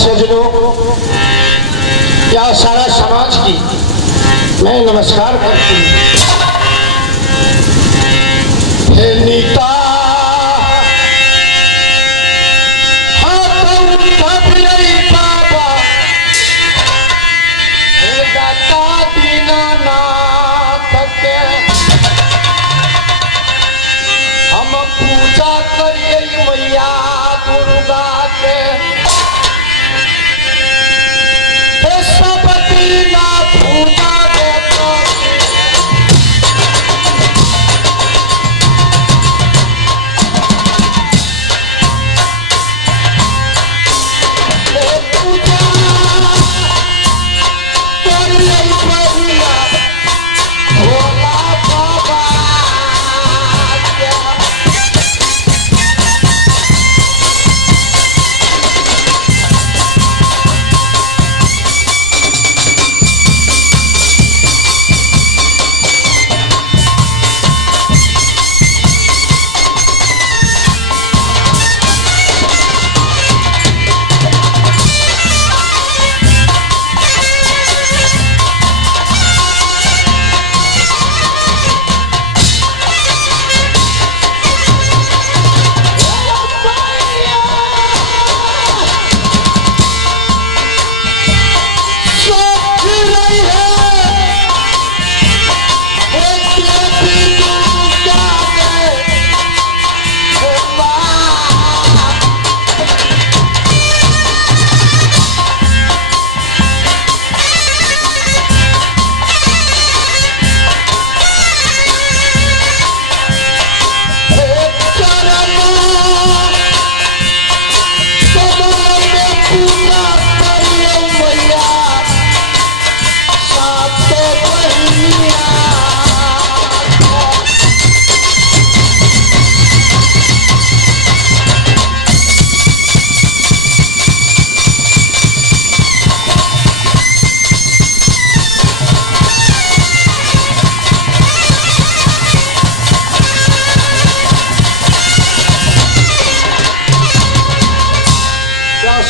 सज्जनों, या सारा समाज की मैं नमस्कार करती हूँ। हे नीता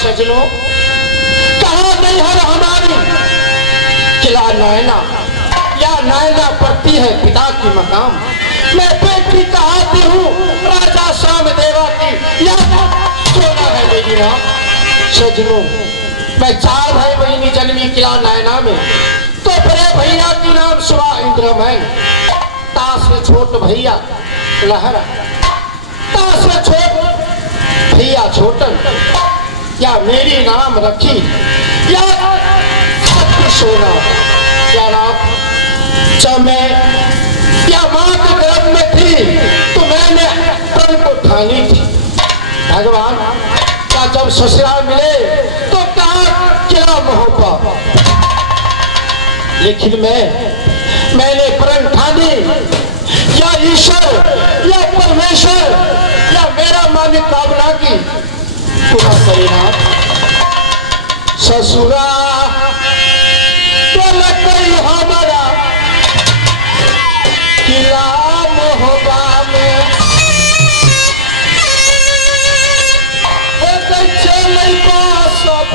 सज्जनों, कहाँ गई है हमारी किला नैना, या नैना पड़ती है पिता की मकाम। मैं बेटी कहाती हूँ राजा सामदेवा की, या सोना है मेरी नाम। सज्जनों, मैं 4 भाई बहनी जन्मी किला नैना में। तो बड़े भैया की नाम सुबह इंद्रमैन, ता से छोट भैया लहरा, ता से छोट भैया छोटन, या मेरी नाम रखी या सत्य सोना। या रात जब मैं या माँ के गर्भ में थी तो मैंने प्रण को ठानी थी। भगवान क्या जब ससुराल मिले तो कहा क्या मोहब्बत, लेकिन मैंने प्रण ठानी या ईश्वर या परमेश्वर या मेरा मालिक कामना की पूरा परिणाम। ससुरा तो लगई हमारा किला मोहबा में चल सब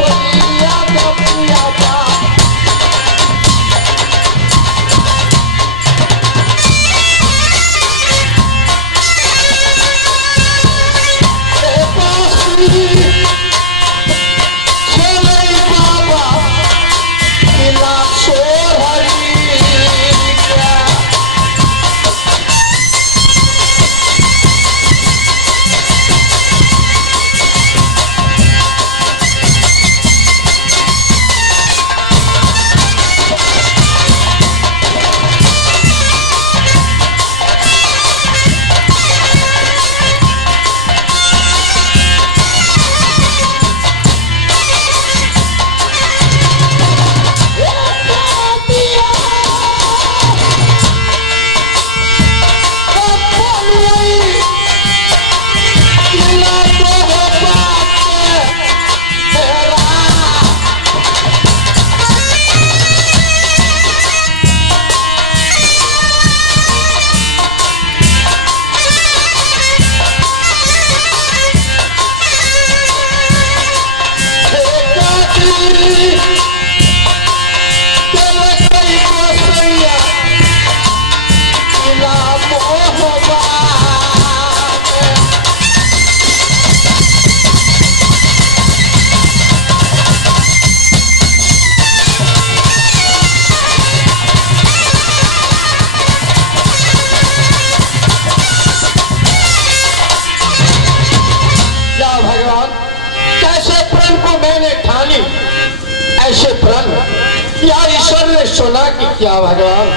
पूछे प्रण या ईश्वर ने सुना कि क्या भगवान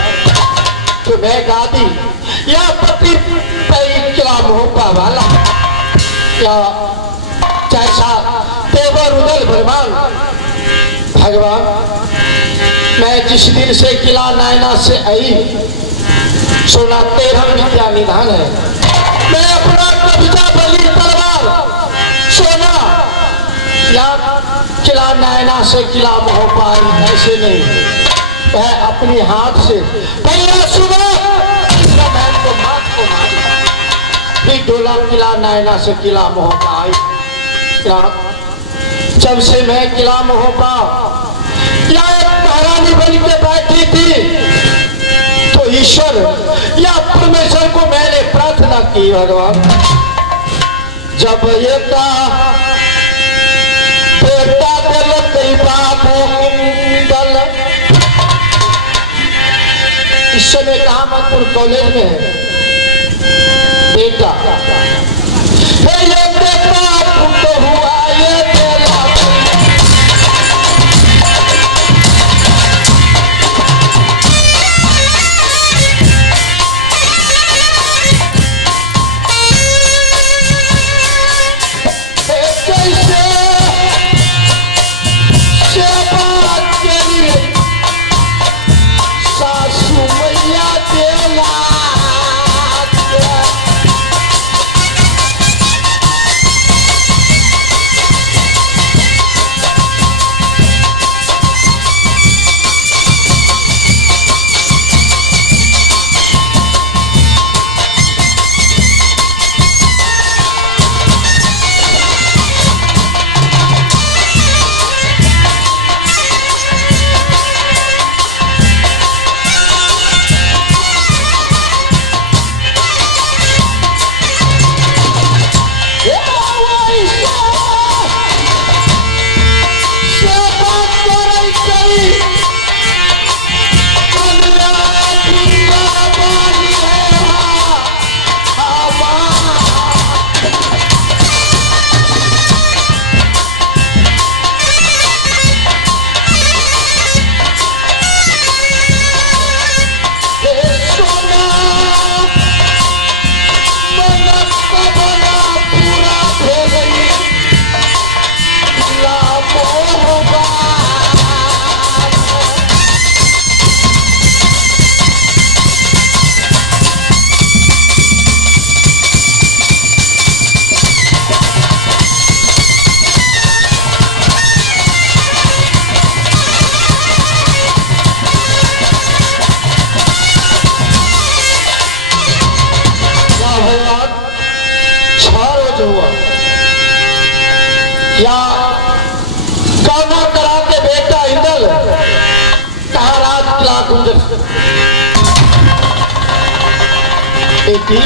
तुम्हें गादी या पति क्या मोह पावाला या जैसा तेवर उदल भरमान भगवान मैं जिस दिन से किला नैना से आई सोना 13 विद्या निधान है मैं अपना कब्जा बलि तलवार सोना या किला नैना से किला मोह पाई ऐसे नहीं वह अपने हाथ से पहले सुबह बहन को मात को मारी फिर डोला किला नैना से किला मोह पाई जब से मैं किला मोह पा या महारानी बन के बैठी थी तो ईश्वर या परमेश्वर को मैंने प्रार्थना की भगवान जब ये बेटा दल कई बाबू दल इस समय कहा मनपुर कॉलेज में है बेटा ये बेटा तो हुआ ये तेरा या गाना करा के बेटा इंदल कहा रात किला गुंजर बेटी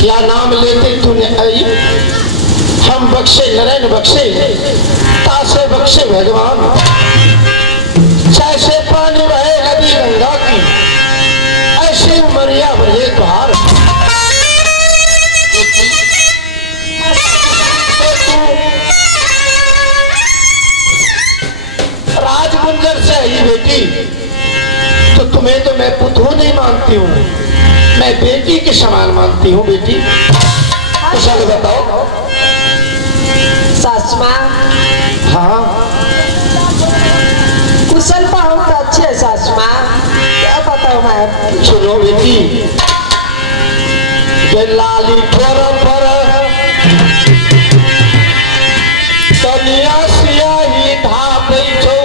क्या नाम लेते तूने आई हम बख्शे नरेन बख्शे तासे बख्शे भगवान जैसे पानी बहे नदी गंगा की ऐसे उमरिया भरे द्वार राजगुंजर से ही बेटी तो तुम्हें तो मैं पुत्र नहीं मानती हूँ मैं बेटी के समान मानती हूँ बेटी कुशल बताओ सासू माँ हाँ कुशल बहुत अच्छे है सासू माँ क्या बताओ मैं सुनो बेटी ये लाली पर कनिया सियाही ढापै छौ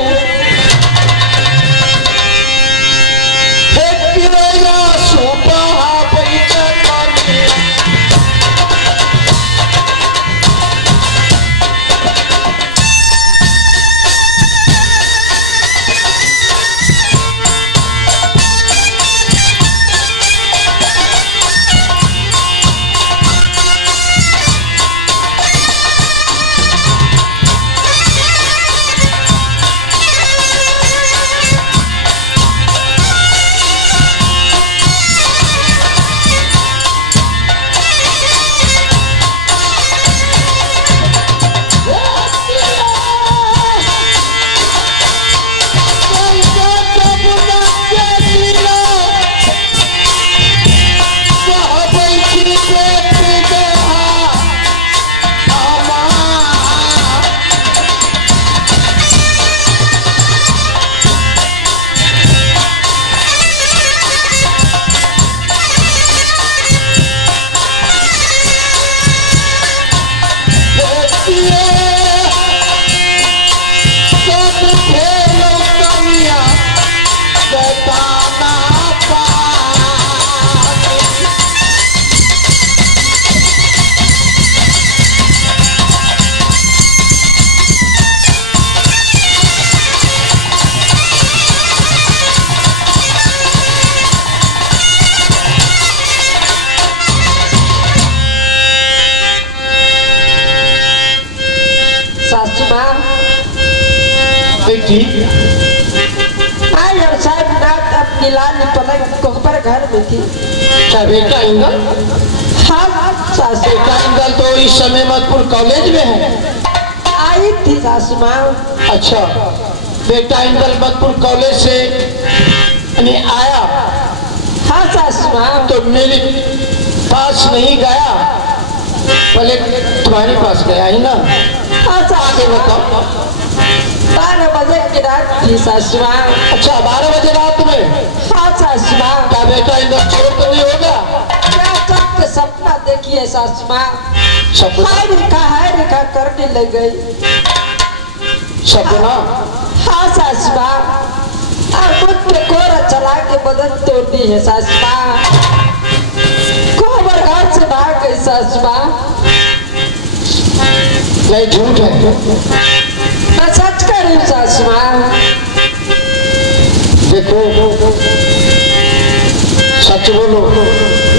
बेटी आई और साहब नाथ अपनी लाल पलंग कोहबर घर में थी। क्या बेटा इंदल? हाँ सासू बेटा इंदल तो इस समय मधुपुर कॉलेज में है। आई थी सासू माँ। अच्छा, बेटा इंदल मधुपुर कॉलेज से यानी आया हाँ सासू माँ। तो मेरे पास नहीं गया, पहले तुम्हारे पास गया ही ना। हाँ आगे सासू माँ। बताओ। 12 बजे की रात थी सासू माँ। अच्छा, 12 बजे रात में? हाँ सासू माँ। क्या बेटा इंदल चोर तो नहीं होगा? क्या सबके सपना देखिए सासू माँ। सपना? हाय रेखा करने लग गई। सपना? हाँ सासू माँ। और मुझ पे कोरा चला के बदन तोड़ दी है सासू माँ। कोहबर घर से भाग गई सासू माँ। नहीं, झूठ है। मैं सच कह रही हूँ सासू माँ। देखो, सच बोलो,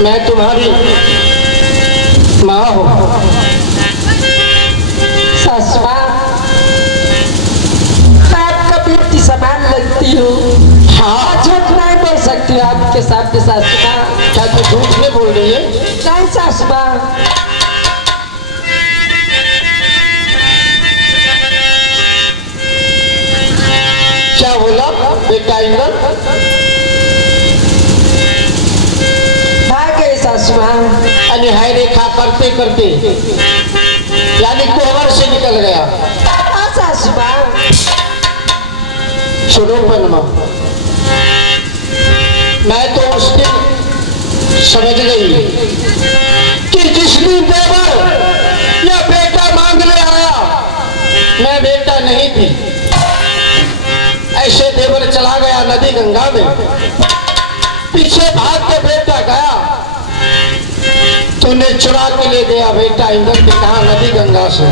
मैं तुम्हारी माँ हूँ। सासू माँ, मैं आपका बेटी समान लगती हूँ। हाँ, झूठ नहीं बोल सकती हूँ आपके सामने सासू माँ। क्या तू झूठ नहीं बोल रही है? नहीं सासू माँ। क्या बोला बेटा इंदल? भाग गई सासू माँ। यानी हाय रेखा करते करते यानी कोहबर से निकल गया। हाँ सासू माँ। सुनो पनमा, मैं तो उस दिन समझ गई कि जिस दिन देवर या बेटा मांगने आया, मैं बेटा नहीं थी। ऐसे देवर चला गया नदी गंगा में, पीछे भाग के बेटा गया, तूने चुरा के ले गया बेटा इंदल के कहा नदी गंगा से।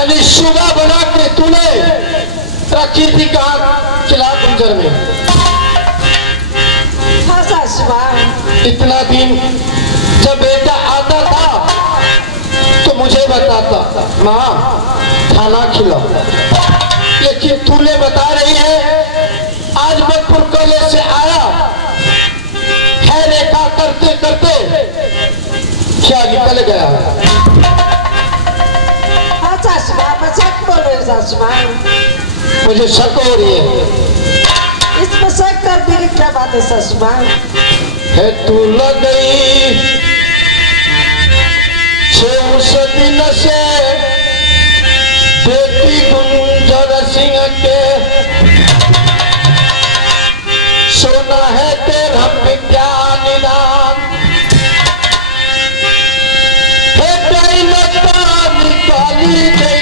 अली सुगा बना के तूने रखी थी कहा किला गुंजर में। हाँ सासू माँ। इतना दिन जब बेटा आता था तो मुझे बताता माँ खाना खिलाओ, लेकिन तूने बता रही है आज मधुपुर कॉलेज से आया है रेखा करते करते क्या निकल गया। हाँ सासू माँ, मैं सच बोल रही हूँ सासू माँ। मुझे शक हो रही है। इसमें शक करने की क्या बात है सासू माँ। है तू लग गई उस दिन से बेटी गुंजर सिंह के, सुना है तेरा विज्ञान निदान, है तेरी लता निकाली गई।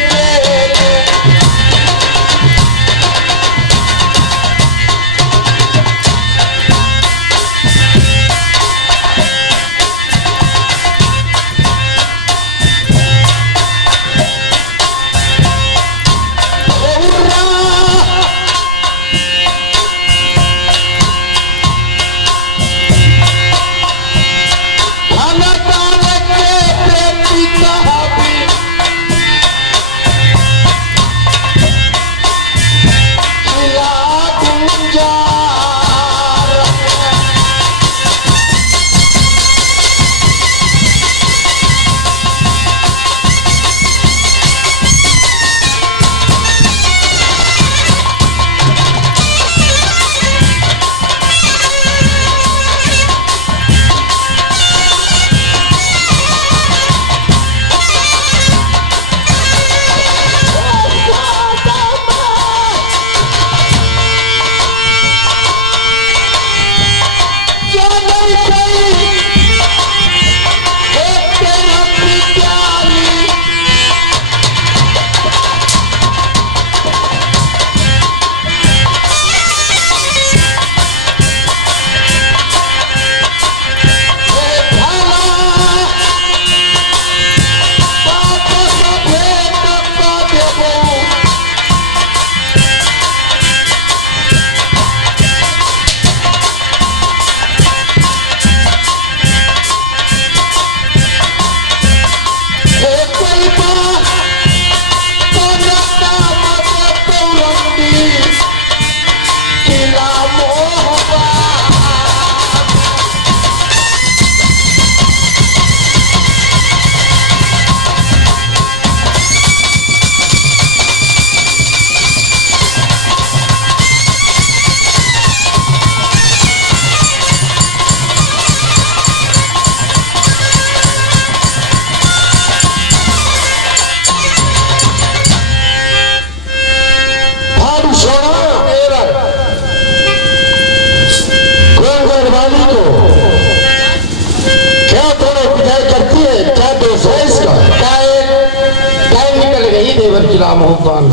देवर की राम भगवान,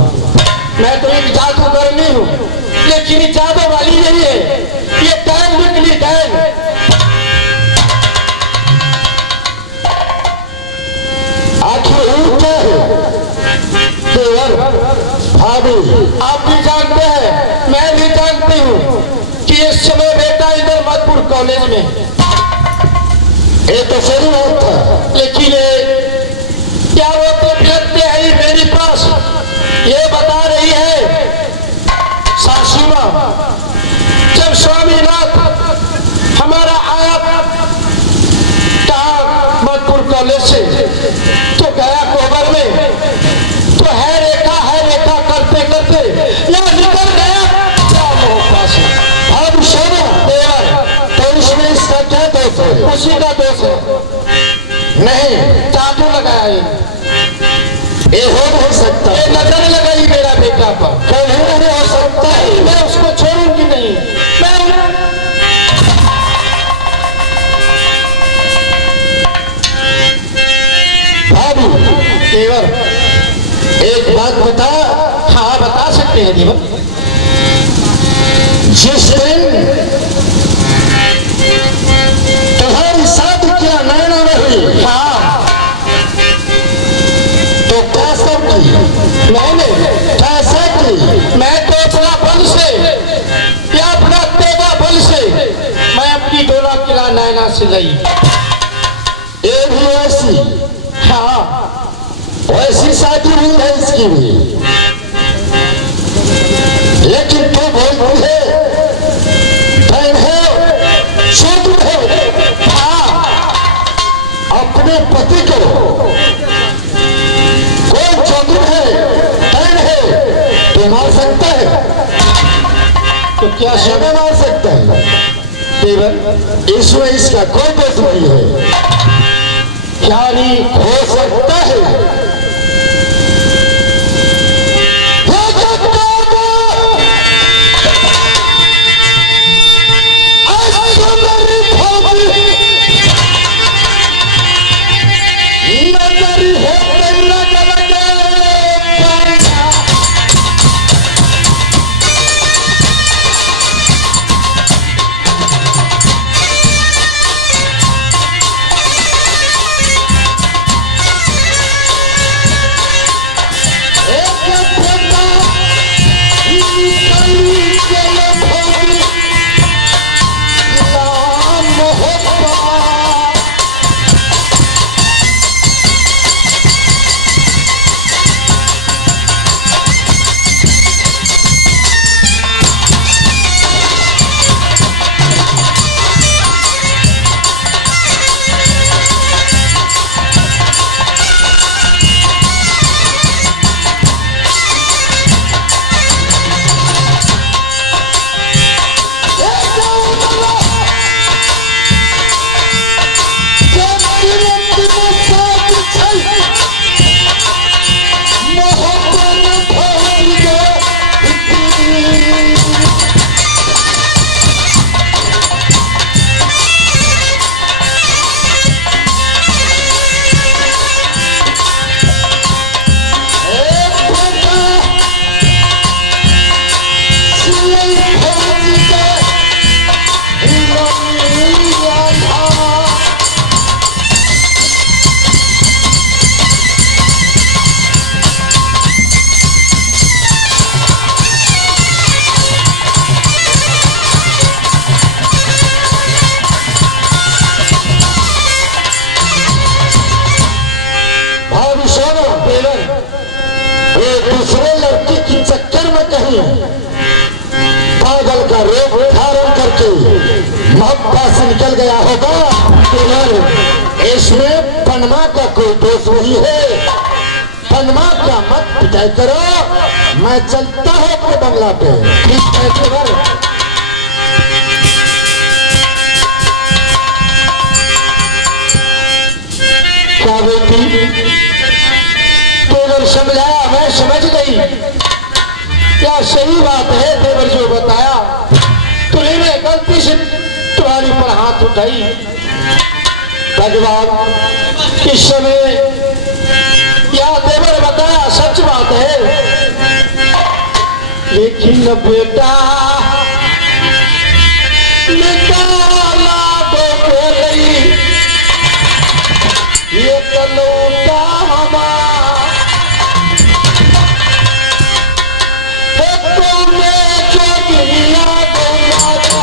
मैं तो एक जादूगर नहीं हूँ, लेकिन ये जादू वाली नहीं है, ये टैन निकली टैन। आखिर हुई क्या है देवर भाभी? आप भी जानते हैं, मैं भी जानती हूँ कि इस समय बेटा इधर मधुपुर कॉलेज में, ये तो सही बात था, लेकिन क्या वो तो बिलखते आई मेरे पास ये बता रही है सासू माँ, जब स्वामीनाथ हमारा आया कहा मधुपुर कॉलेज से, तो गया कोबर में, तो है रेखा करते करते यहाँ निकल गया मोहब्बत से। अब सुनो देवर, तो इसमें इसका क्या दोष है? उसी का दोष है, नहीं, जादू लगाया ये हो नहीं सकता, ये नजर लगाई मेरा बेटा पर, कभी नहीं हो सकता है। मैं उसको छोड़ूंगी नहीं, मैं उन्हें भाभी देवर, एक बात बता, हाँ बता सकते हैं देवर। जिस दिन तुम्हारी शादी किया नैना में हुई, हाँ तो कैसे की? मैंने कैसे की? मैं तो अपना बल से या अपना तेगा बल से मैं अपनी डोला किला नैना से लाई। ये भी ऐसी हाँ वैसी शादी हुई है इसकी भी, लेकिन तो बोल है बहन है, शत्रु है। हाँ अपने पति को कोई शत्रु है, बहन है, तो मार सकता है, तो क्या समय मार सकता है देवर, इसमें इसका कोई दोष नहीं है। क्या नहीं हो सकता है पागल का रूप धारण करके मोहब्बत से निकल गया होगा। इसमें पनमा का कोई दोष नहीं है। पनमा का मत पिटाई करो, मैं चलता हूँ अपने बंगला पे। ठीक है केवल क्या बेटी देवर समझाया, मैं समझ गई। क्या सही बात है देवर जो बताया। तुम्हें मैं गलती से तुम्हारी पर हाथ उठाई। भगवान इस समय क्या देवर बताया सच बात है, लेकिन बेटा निकाला दो खेलई ये कलौटा हमार तुमने जो दुनिया दुनिया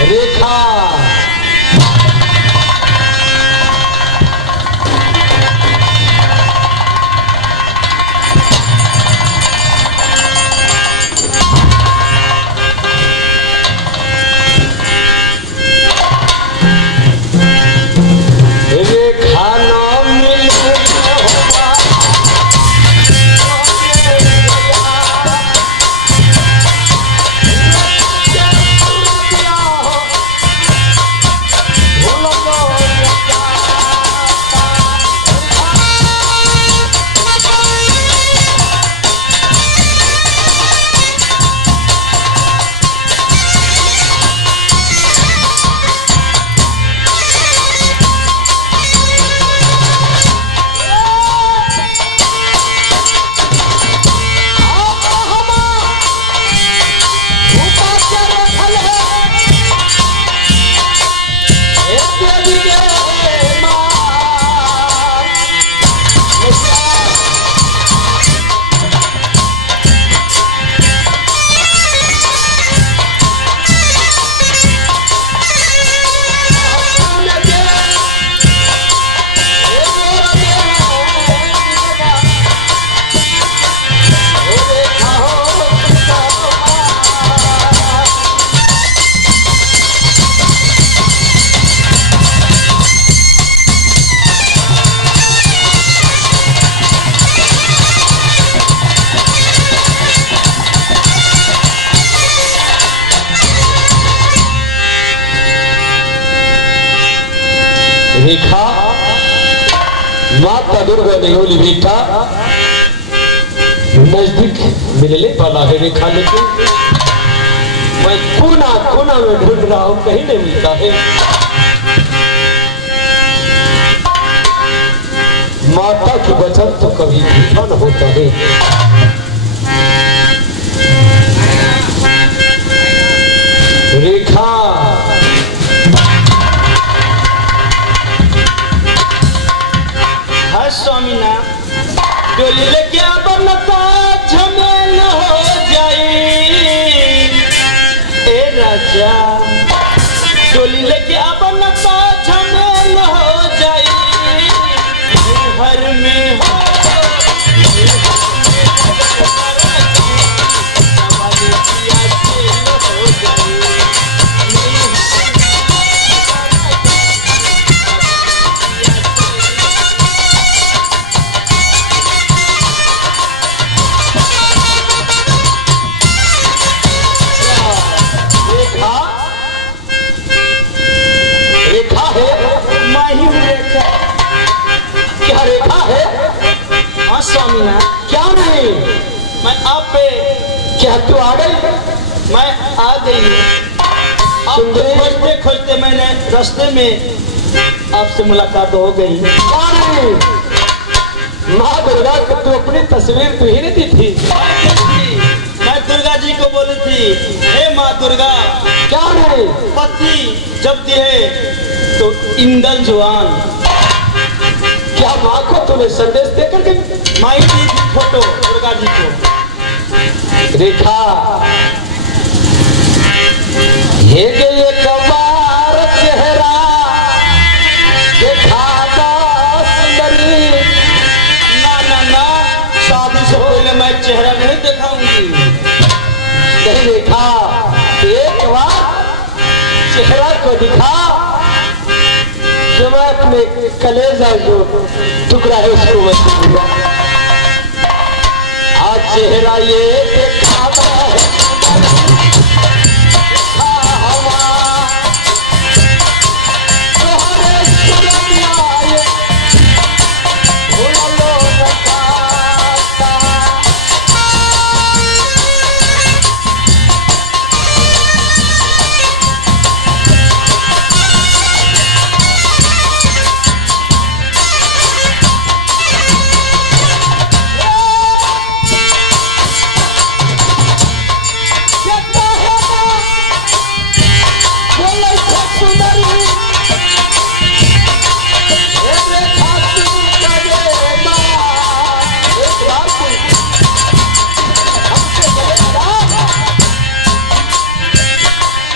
रेखा रेखा नाम मिल होगा रेखा माता दुर्गा ने बोली बेटा नजदीक मिलने वाला है रेखा, लेकिन मैं कोना कोना में ढूंढ रहा हूं, कहीं नहीं मिलता है। माता की वचन तो कभी झूठा न होता है। रेखा स्वामी ना डोली लेके बनता झमेल हो जाई ए राजा, डोली लेके बनता झमेल हो जाई घर में हो स्वामीनाथ, क्या नहीं? मैं आप पे, क्या तू आ गई? मैं आ गई हूँ। आपको खोजते खोजते मैंने रास्ते में आपसे मुलाकात हो गई। क्या नहीं? माँ दुर्गा को तू अपनी तस्वीर तू ही नहीं दी थी? मैं दुर्गा जी को बोली थी, हे माँ दुर्गा, क्या नहीं? पति जब दिए तो इंदल जुआन। क्या माँ को तूने संदेश देकर के माँ ही दी थी फोटो दुर्गा जी को। रेखा ये एक बार चेहरा देखा सुंदरी। ना ना ना, शादी से पहले मैं चेहरा नहीं दिखाऊंगी। नहीं देखा, एक बार चेहरा को दिखा जो मैं अपने कलेजा जो टुकड़ा है उसको बचाऊंगा। आज चेहरा ये देखा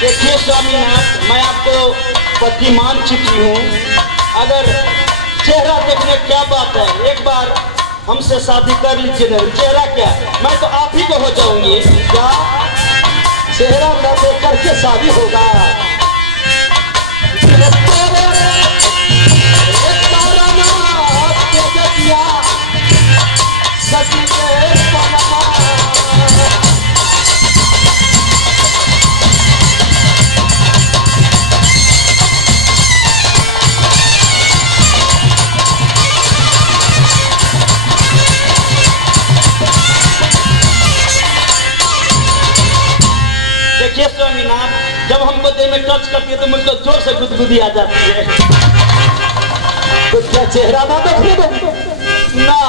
देखिए स्वामीनाथ, मैं आपको पति मान चुकी हूँ। अगर चेहरा देखने क्या बात है, एक बार हमसे शादी कर लीजिए। चेहरा क्या, मैं तो आप ही को हो जाऊंगी। क्या चेहरा न देख करके शादी होगा? सती के पनमा देखिए स्वामीनाथ, जब हमको देह में टच करती है तो मुझको जोर से गुदगुदी आ जाती है। तो क्या चेहरा ना देखने दो? ना,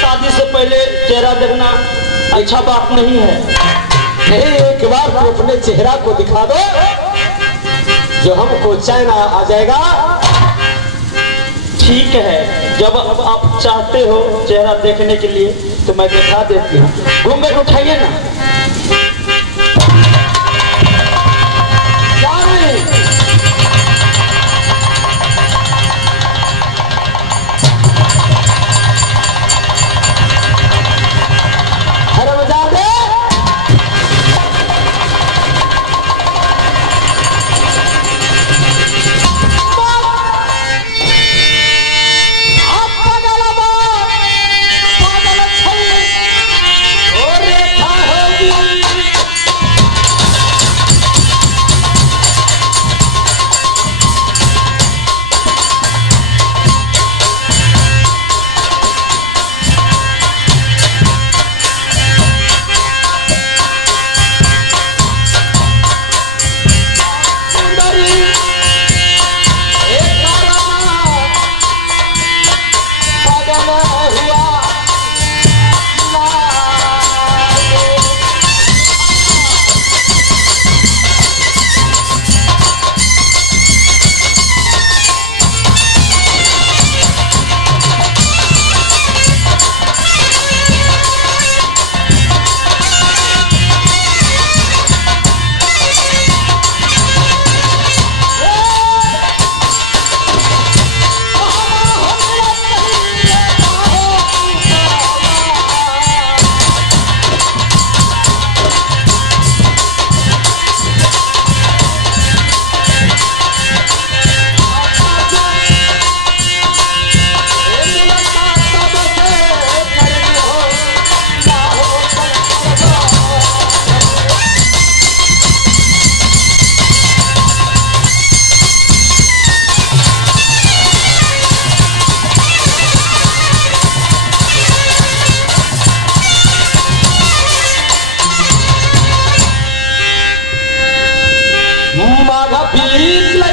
शादी से पहले चेहरा देखना अच्छा बात नहीं है। नहीं, एक बार तो अपने चेहरा को दिखा दो जो हमको चैन आ जाएगा। ठीक है, जब अब आप चाहते हो चेहरा देखने के लिए तो मैं दिखा देती हूँ। घूंघट उठाइए ना। क्या नहीं? हरमजादे, आप पागल पागल छल और रेखा होगी बाघा पीत